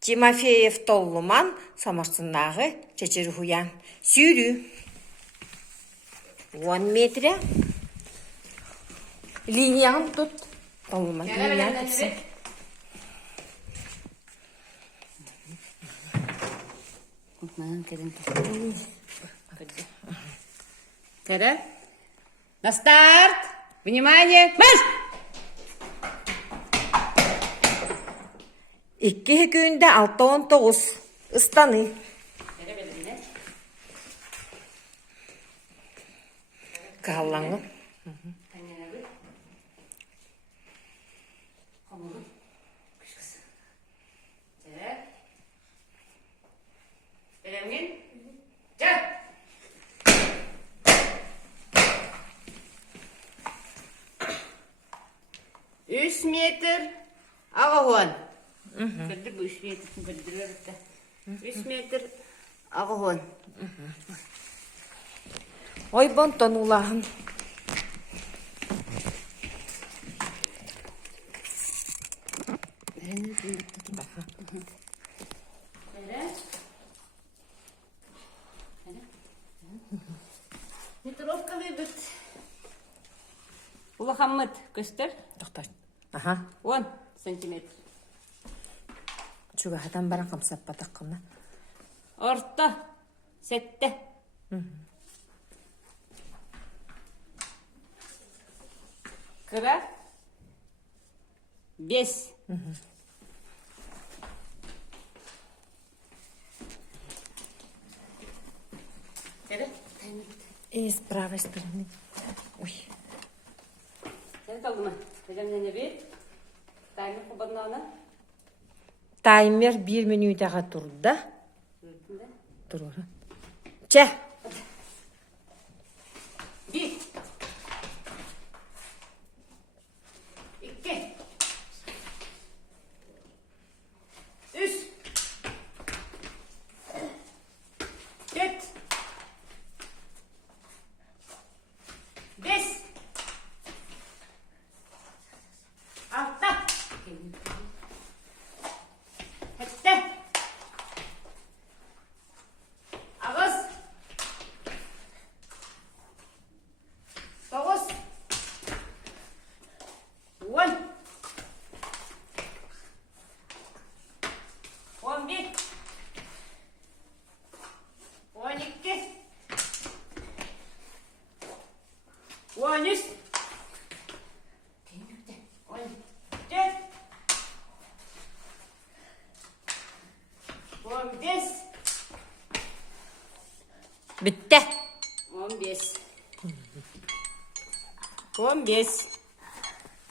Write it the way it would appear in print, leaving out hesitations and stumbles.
Тимофеев толлуман самарсыннағы чечері хуян. Сүйрі. 10 метре. Линияғын тұт. Толлуман линияғын тұтсын. Кәрі. На старт. Внимание. Марш! Икки күнде 6-19 ыстаны. Каллаңы. Үш метр ағуын. Кірді бұл 3 метрін білдірерді. 3 метр ағуын. Ой, бонтон улағын. Метровка бейбіт. Улахаммыд көстер. Тоқтар. Аха. 10 сантиметр. Чуга хатан баран қамсап батаққына. Орта. Сетте. Кыра. 5. Кыра. И с правой стороны. Ой. Sen kaldı Hocam ne bir? Timer kubanağına. Таймер 1 минутаға тұрды. Тұрды. Че. 1. 2. 3. 4. 5. Altta. Hette. Ağız. 9. 10. 11. 12. 13. 15. Бітті. 15. 15.